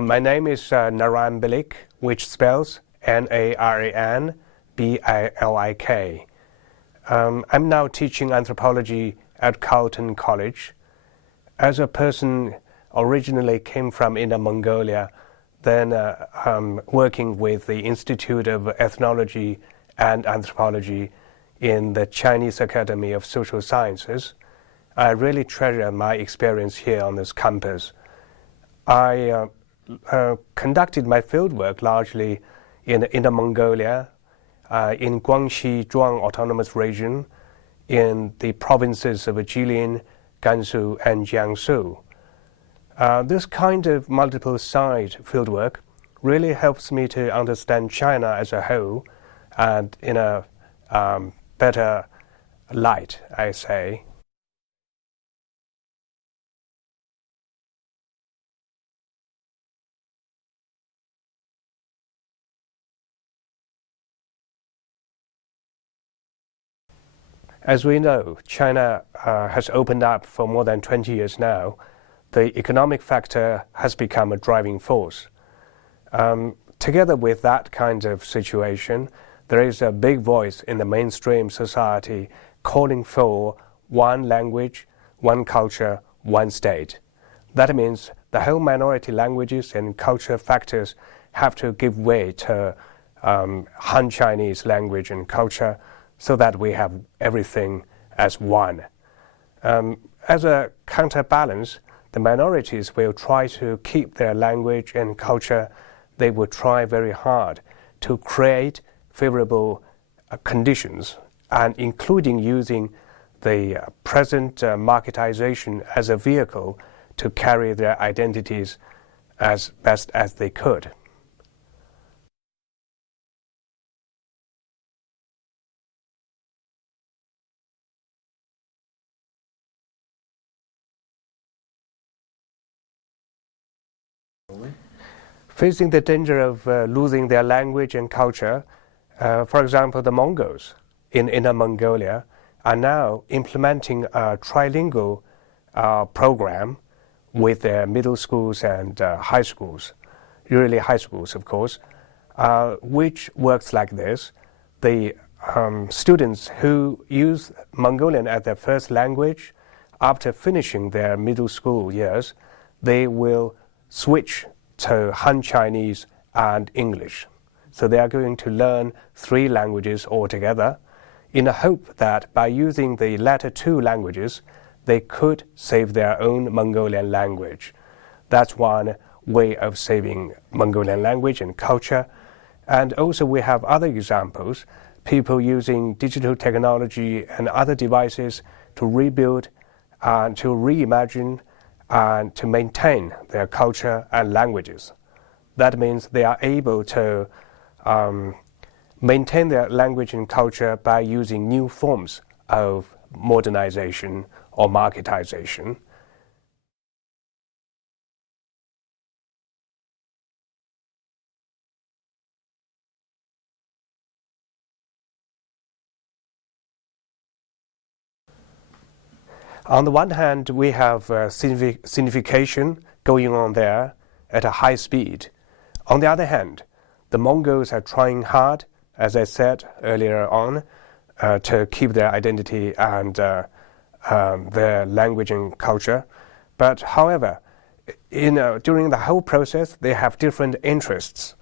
My name is Naran Bilik, which spells Naran Bilik. I'm now teaching anthropology at Carleton College. As a person originally came from Inner Mongolia, then working with the Institute of Ethnology and Anthropology in the Chinese Academy of Social Sciences, I really treasure my experience here on this campus. I conducted my fieldwork largely in Inner Mongolia, in Guangxi Zhuang Autonomous Region, in the provinces of Jilin, Gansu, and Jiangsu. This kind of multiple-site fieldwork really helps me to understand China as a whole and in a better light, I say. As we know, China has opened up for more than 20 years now. The economic factor has become a driving force. Together with that kind of situation, there is a big voice in the mainstream society calling for one language, one culture, one state. That means the whole minority languages and culture factors have to give way to Han Chinese language and culture, so that we have everything as one. As a counterbalance, the minorities will try to keep their language and culture. They will try very hard to create favorable conditions, and including using the present marketization as a vehicle to carry their identities as best as they could. Facing the danger of losing their language and culture, for example, the Mongols in Inner Mongolia are now implementing a trilingual program with their middle schools and high schools, usually high schools, of course, which works like this. The students who use Mongolian as their first language, after finishing their middle school years, they will switch to Han Chinese and English. So they are going to learn 3 languages altogether in the hope that by using the latter 2 languages, they could save their own Mongolian language. That's one way of saving Mongolian language and culture. And also we have other examples, people using digital technology and other devices to rebuild and to reimagine and to maintain their culture and languages. That means they are able to maintain their language and culture by using new forms of modernization or marketization. On the one hand, we have signification going on there at a high speed. On the other hand, the Mongols are trying hard, as I said earlier on, to keep their identity and their language and culture. But however, during the whole process, they have different interests.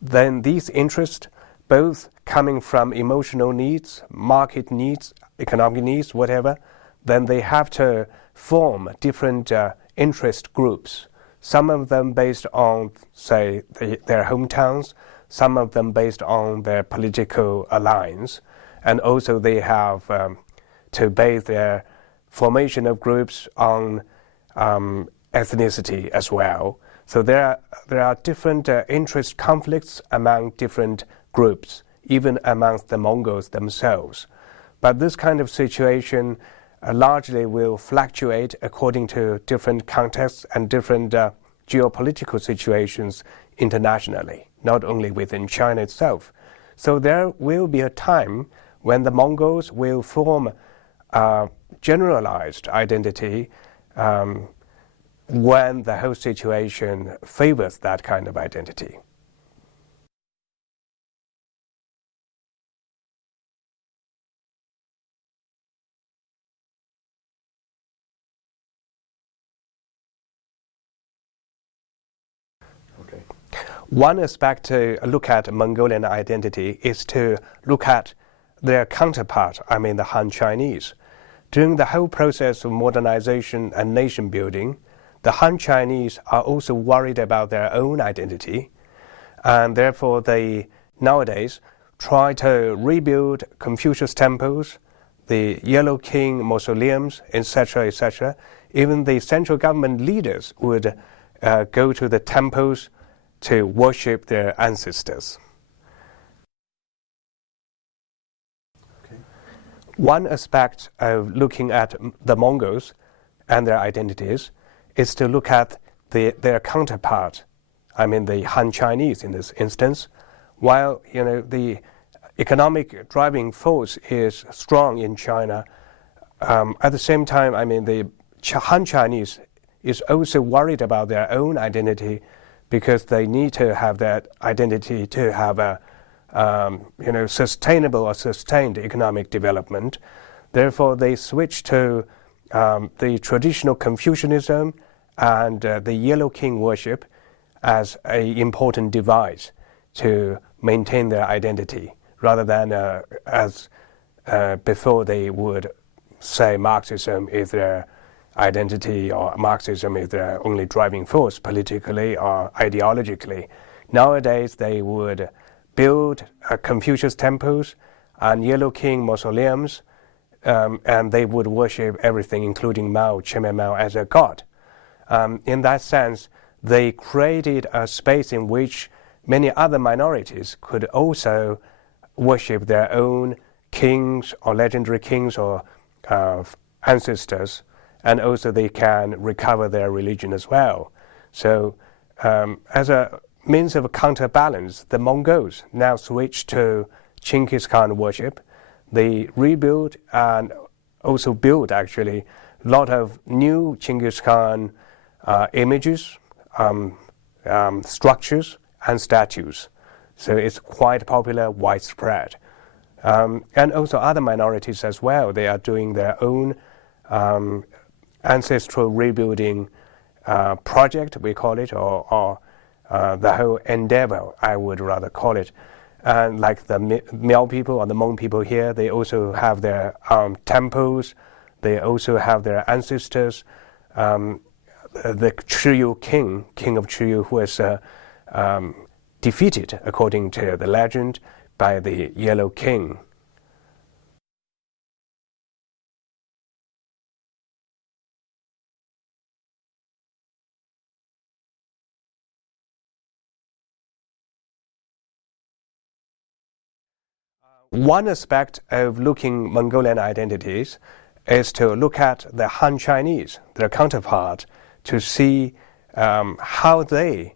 Then these interests, both coming from emotional needs, market needs, economic needs, whatever, then they have to form different interest groups. Some of them based on, say, their hometowns, some of them based on their political alliance, and also they have to base their formation of groups on ethnicity as well. So there are different interest conflicts among different groups, even amongst the Mongols themselves. But this kind of situation largely will fluctuate according to different contexts and different geopolitical situations internationally, not only within China itself. So there will be a time when the Mongols will form a generalized identity when the whole situation favors that kind of identity. Okay. One aspect to look at Mongolian identity is to look at their counterpart, the Han Chinese. During the whole process of modernization and nation building, the Han Chinese are also worried about their own identity, and therefore they nowadays try to rebuild Confucius temples, the Yellow King mausoleums, etc., etc. Even the central government leaders would go to the temples to worship their ancestors. Okay. One aspect of looking at the Mongols and their identities is to look at their counterpart, the Han Chinese in this instance. While the economic driving force is strong in China, at the same time, the Han Chinese is also worried about their own identity, because they need to have that identity to have a sustainable or sustained economic development. Therefore, they switch to the traditional Confucianism and the Yellow King worship as an important device to maintain their identity, rather than as before they would say Marxism is their identity, or Marxism is their only driving force politically or ideologically. Nowadays, they would build Confucius temples and Yellow King mausoleums, and they would worship everything, including Mao, Chairman Mao, as a god. In that sense, they created a space in which many other minorities could also worship their own kings or legendary kings or ancestors, and also they can recover their religion as well. So as a means of counterbalance, the Mongols now switch to Chinggis Khan worship. They rebuild and also build actually a lot of new Chinggis Khan images, structures and statues. So it's quite popular, widespread. And also other minorities as well, they are doing their own ancestral rebuilding project, we call it, or the whole endeavor, I would rather call it. And like the Miao people or the Hmong people here, they also have their temples, they also have their ancestors. The Chiyu king of Chiyu, who was defeated, according to the legend, by the Yellow King. One aspect of looking Mongolian identities is to look at the Han Chinese, their counterpart, to see how they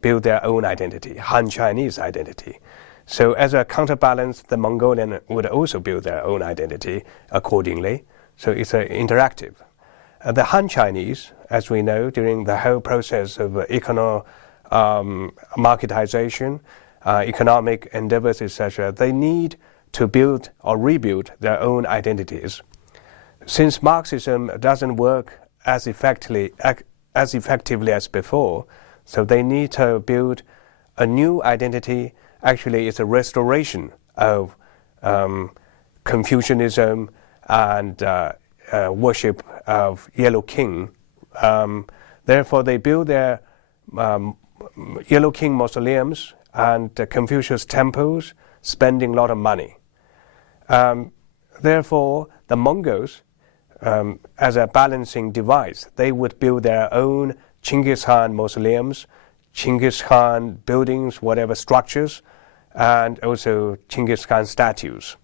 build their own identity, Han Chinese identity. So as a counterbalance, the Mongolian would also build their own identity accordingly. So it's interactive. The Han Chinese, as we know, during the whole process of marketization, economic endeavors, etc., they need to build or rebuild their own identities. Since Marxism doesn't work as effectively as before, so they need to build a new identity. Actually, it's a restoration of Confucianism and worship of Yellow King. Therefore, they build their Yellow King mausoleums and Confucius temples, spending a lot of money. Therefore, the Mongols, as a balancing device, they would build their own Chinggis Khan mausoleums, Chinggis Khan buildings, whatever structures, and also Chinggis Khan statues.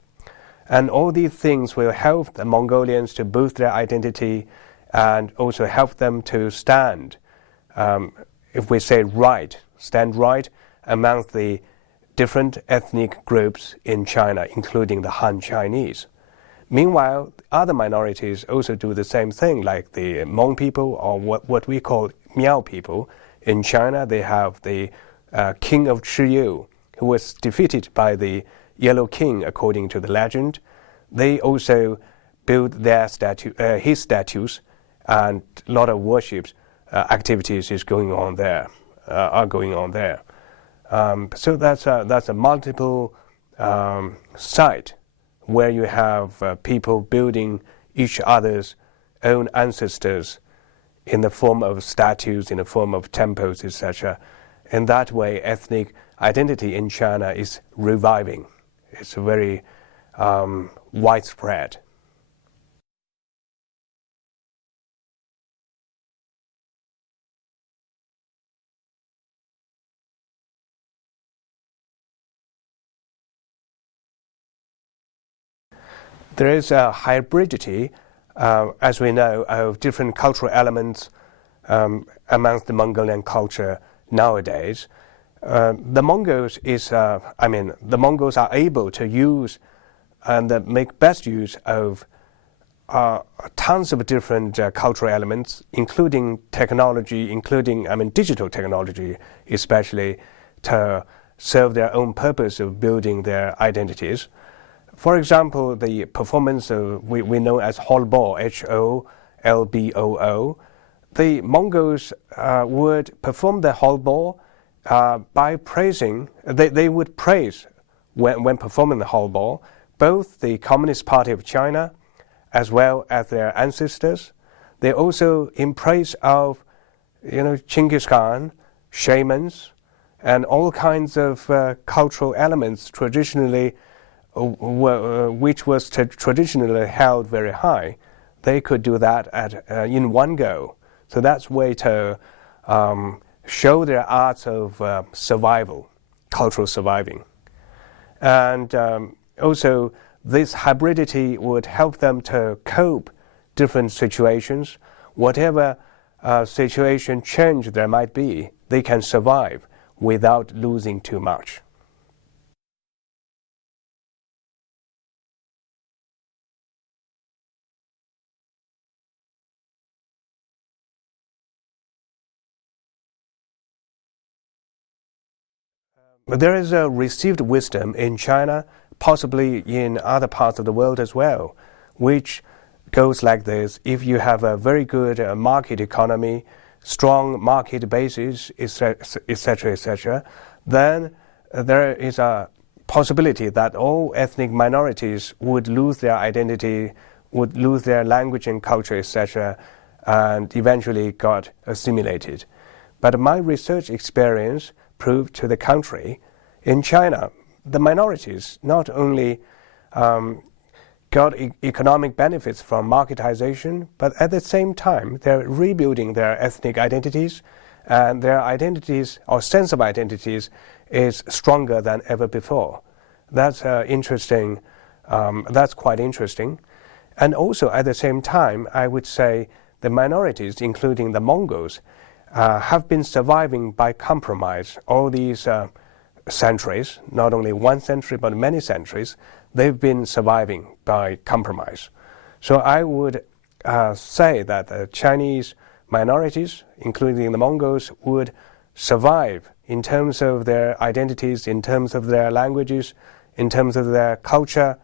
And all these things will help the Mongolians to boost their identity and also help them to stand, if we say stand right amongst the different ethnic groups in China, including the Han Chinese. Meanwhile, other minorities also do the same thing, like the Hmong people, or what we call Miao people. In China, they have the king of Chiyu, who was defeated by the Yellow King, according to the legend. They also build his statues, and a lot of worships activities are going on there. So that's a multiple site where you have people building each other's own ancestors in the form of statues, in the form of temples, etc. In that way, ethnic identity in China is reviving. It's very widespread. There is a hybridity, as we know, of different cultural elements amongst the Mongolian culture nowadays. The Mongols are able to use and make best use of tons of different cultural elements, including technology, digital technology, especially to serve their own purpose of building their identities. For example, the performance we know as Holbo, Holboo. The Mongols would perform the Holbo by praising. They would praise when performing the Holbo both the Communist Party of China as well as their ancestors. They also in praise of Genghis Khan, shamans, and all kinds of cultural elements traditionally. Which was traditionally held very high. They could do that in one go. So that's a way to show their arts of survival, cultural surviving. And also this hybridity would help them to cope different situations. Whatever situation change there might be, they can survive without losing too much. There is a received wisdom in China, possibly in other parts of the world as well, which goes like this. If you have a very good market economy, strong market basis, etc., then there is a possibility that all ethnic minorities would lose their identity, would lose their language and culture, etc., and eventually got assimilated. But my research experience proved to the contrary. In China, the minorities not only got economic benefits from marketization, but at the same time, they're rebuilding their ethnic identities, and their identities or sense of identities is stronger than ever before. That's interesting. That's quite interesting. And also, at the same time, I would say the minorities, including the Mongols, have been surviving by compromise all these centuries, not only one century but many centuries. They've been surviving by compromise. So I would say that the Chinese minorities, including the Mongols, would survive in terms of their identities, in terms of their languages, in terms of their culture,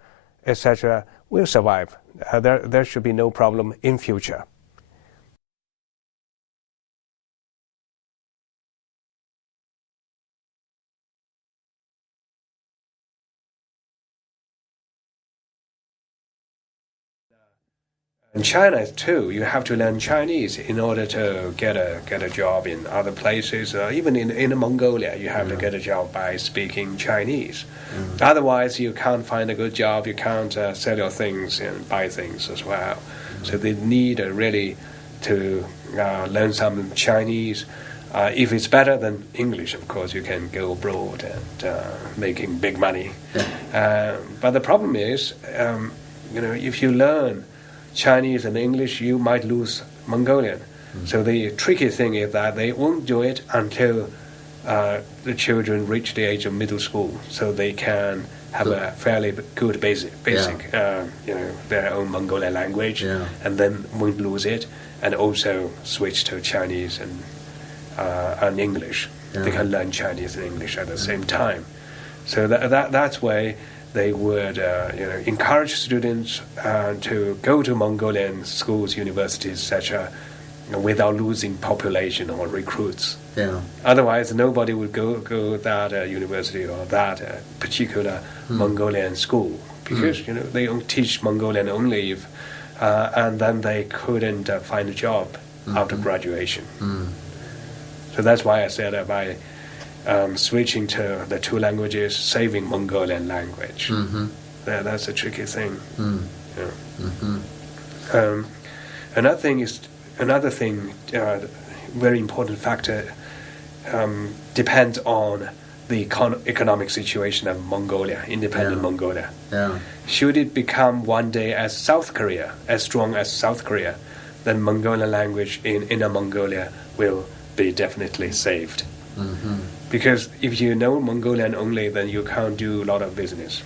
etc., will survive. There should be no problem in future. In China too, you have to learn Chinese in order to get a job in other places. Even in Mongolia, you have to get a job by speaking Chinese. Otherwise, you can't find a good job. You can't sell your things and buy things as well. So they need really to learn some Chinese. If it's better than English, of course, you can go abroad and making big money. But the problem is, if you learn Chinese and English, you might lose Mongolian. So the tricky thing is that they won't do it until the children reach the age of middle school, so they can have a fairly good basic, their own Mongolian language, and then won't lose it, and also switch to Chinese and English. They can learn Chinese and English at the same time. So that's why they would encourage students to go to Mongolian schools, universities, etc., without losing population or recruits. Otherwise, nobody would go that university or that particular Mongolian school, because they don't teach Mongolian only, and then they couldn't find a job after graduation. So that's why I said by switching to the two languages, saving Mongolian language. That's a tricky thing. Another thing, very important factor, depends on the economic situation of Mongolia, independent Mongolia. Should it become one day as strong as South Korea, then Mongolian language in Inner Mongolia will be definitely saved. Because if you know Mongolian only, then you can't do a lot of business.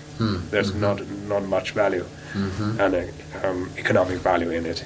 There's not much value and economic value in it.